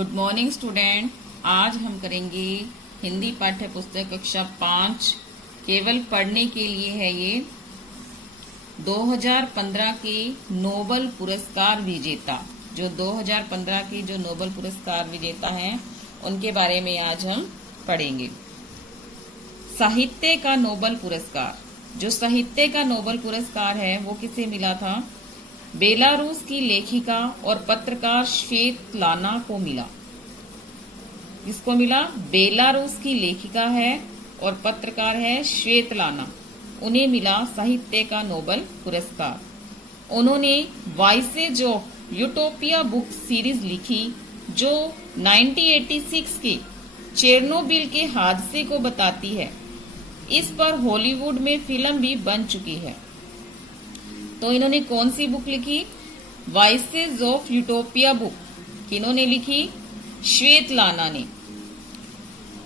Good morning student. आज हम करेंगे हिंदी पाठ्य पुस्तक कक्षा 5। केवल पढ़ने के लिए है ये। 2015 के नोबेल पुरस्कार विजेता, जो 2015 के जो नोबेल पुरस्कार विजेता हैं उनके बारे में आज हम पढ़ेंगे। साहित्य का नोबेल पुरस्कार, जो साहित्य का नोबेल पुरस्कार है वो किसे मिला था? बेलारूस की लेखिका और पत्रकार स्वेतलाना को मिला। किसको मिला? बेलारूस की लेखिका है और पत्रकार है स्वेतलाना, उन्हें मिला साहित्य का नोबेल पुरस्कार। उन्होंने voices of utopia book series लिखी, जो 1986 के चेरनोबिल के हादसे को बताती है। इस पर हॉलीवुड में फिल्म भी बन चुकी है। तो इन्होंने कौन सी बुक लिखी? वॉइसेज ऑफ यूटोपिया बुक किन्होंने लिखी? स्वेतलाना ने।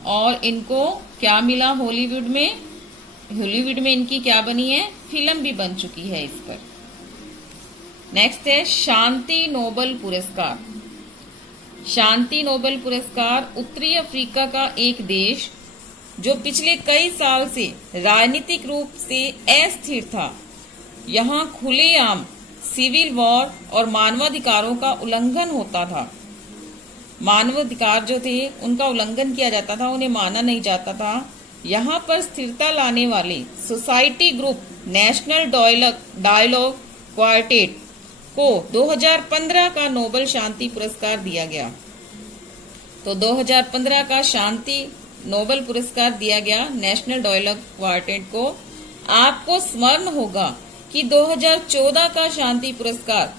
और इनको क्या मिला हॉलीवुड में? हॉलीवुड में इनकी क्या बनी है? फिल्म भी बन चुकी है इस पर। नेक्स्ट है शांति नोबेल पुरस्कार। शांति नोबेल पुरस्कार उत्तरी अफ्रीका का एक देश, जो पिछले कई साल से राजनीतिक रूप से अस्थिर था। यहाँ खुलेआम सिविल वॉर और मानवाधिकारों का उल्लंघन होता था। मानवाधिकार जो थे उनका उल्लंघन किया जाता था, उन्हें माना नहीं जाता था। यहाँ पर स्थिरता लाने वाले society group National Dialogue Quartet को 2015 का नोबेल शांति पुरस्कार दिया गया। तो 2015 का शांति नोबेल पुरस्कार दिया गया नेशनल डायलॉग क्वार्टेट को। आपको स्मरण होगा कि 2014 का शांति पुरस्कार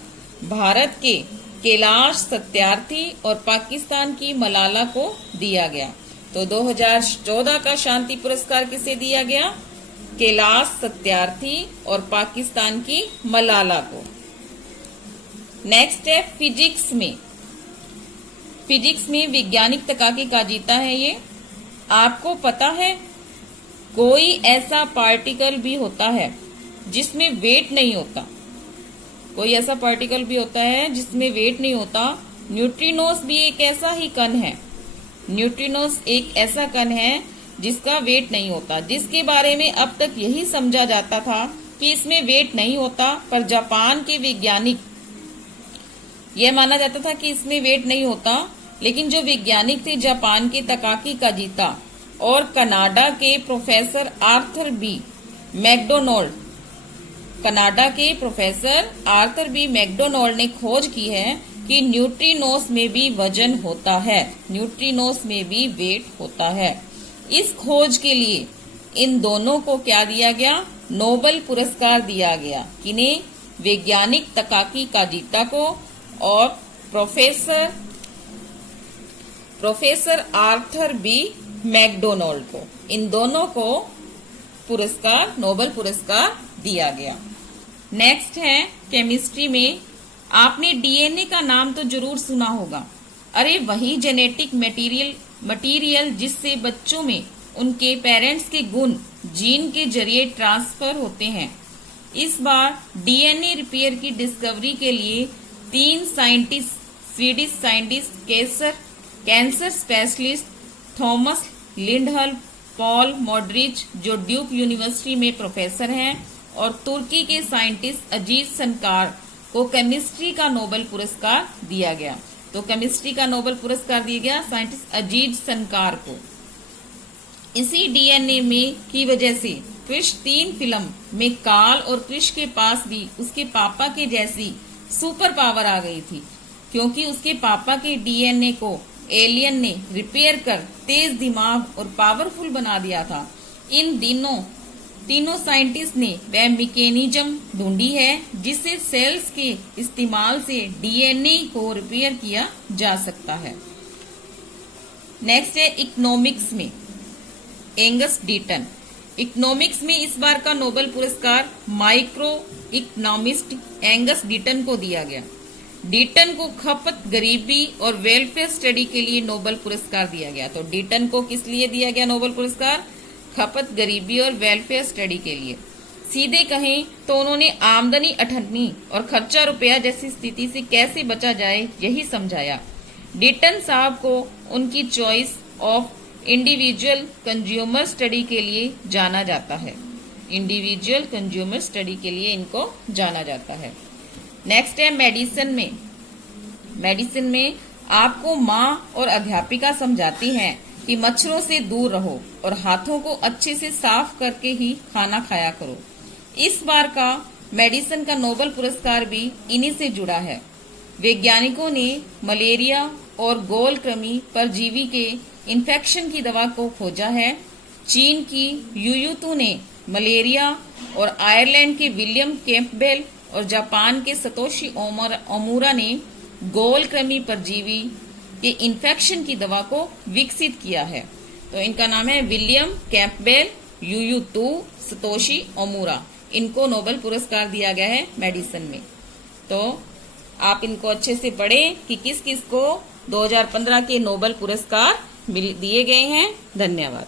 भारत के कैलाश सत्यार्थी और पाकिस्तान की मलाला को दिया गया। तो 2014 का शांति पुरस्कार किसे दिया गया? कैलाश सत्यार्थी और पाकिस्तान की मलाला को। नेक्स्ट है फिजिक्स में। फिजिक्स में वैज्ञानिक तकाकी का जीता है ये। आपको पता है कोई ऐसा पार्टिकल भी होता है जिसमें वेट नहीं होता? कोई ऐसा पार्टिकल भी होता है जिसमें वेट नहीं होता। न्यूट्रिनोस भी एक ऐसा ही कण है। न्यूट्रिनोस एक ऐसा कण है जिसका वेट नहीं होता, जिसके बारे में अब तक यही समझा जाता था कि इसमें वेट नहीं होता। पर जापान के वैज्ञानिक, यह माना जाता था कि इसमें वेट नहीं होता, लेकिन जो वैज्ञानिक थे जापान के तकाकी का जीता और कनाडा के professor Arthur B McDonald, Canada के प्रोफेसर आर्थर बी मैकडोनाल्ड ने खोज की है कि न्यूट्रिनोस में भी वजन होता है, न्यूट्रिनोस में भी वेट होता है। इस खोज के लिए इन दोनों को क्या दिया गया? नोबेल पुरस्कार दिया गया। किन्हें? वैज्ञानिक तकाकी काजीता को और प्रोफेसर आर्थर बी मैकडोनाल्ड को। इन दोनों को पुरस्कार, नोबेल पुरस्कार दिया गया। नेक्स्ट है केमिस्ट्री में। आपने डीएनए का नाम तो जरूर सुना होगा। अरे वही जेनेटिक मटेरियल जिससे बच्चों में उनके पेरेंट्स के गुण जीन के जरिए ट्रांसफर होते हैं। इस बार डीएनए रिपेयर की डिस्कवरी के लिए 3 scientist, Swedish scientist, cancer specialist Thomas Lindahl, Paul Modrich, जो ड्यूक यूनिवर्सिटी में प्रोफेसर हैं, और तुर्की के साइंटिस्ट अजीज सनकार को केमिस्ट्री का नोबेल पुरस्कार दिया गया। तो केमिस्ट्री का नोबेल पुरस्कार दिया गया साइंटिस्ट अजीज सनकार को। इसी डीएनए में की वजह से क्रिश 3 फिल्म में काल और क्रिश के पास भी उसके पापा के जैसी सुपर पावर आ गई थी, क्योंकि उसके पापा के डीएनए को एलियन ने रिपेयर कर तेज दिमाग और पावरफुल बना दिया था। इन तीनों साइंटिस्ट ने वह मैकेनिज्म ढूंढी है जिससे सेल्स के इस्तेमाल से डीएनए को रिपेयर किया जा सकता है। नेक्स्ट है इकोनॉमिक्स में एंगस डीटन। इकोनॉमिक्स में इस बार का नोबेल पुरस्कार माइक्रो इकोनॉमिस्ट एंगस डीटन को दिया गया। डीटन को खपत, गरीबी और वेलफेयर स्टडी के लिए नोबेल पुरस्कार दिया गया। तो डीटन को किस लिए दिया गया नोबेल पुरस्कार? खपत, गरीबी और वेलफेयर स्टडी के लिए। सीधे कहें तो उन्होंने आमदनी अठन्नी और खर्चा रुपया जैसी स्थिति से कैसे बचा जाए यही समझाया। डिटन साहब को उनकी choice of individual consumer study के लिए जाना जाता है। इंडिविजुअल कंज्यूमर स्टडी के लिए इनको जाना जाता है। नेक्स्ट है मेडिसिन में। मेडिसिन में आपको माँ और अध्यापिका समझाती हैं कि मच्छरों से दूर रहो और हाथों को अच्छे से साफ करके ही खाना खाया करो। इस बार का मेडिसिन का नोबेल पुरस्कार भी इन्हीं से जुड़ा है। वैज्ञानिकों ने मलेरिया और गोल कृमि परजीवी के इन्फेक्शन की दवा को खोजा है। चीन की यूयूतू ने मलेरिया और आयरलैंड के विलियम कैंपबेल और जापान के सतोशी ओमुरा ने गोल कृमि परजीवी के इन्फेक्शन की दवा को विकसित किया है। तो इनका नाम है विलियम कैंपबेल, यूयूतू, सतोशी ओमुरा। इनको नोबेल पुरस्कार दिया गया है मेडिसिन में। तो आप इनको अच्छे से पढ़ें कि किस किस को 2015 के नोबेल पुरस्कार दिए गए हैं। धन्यवाद।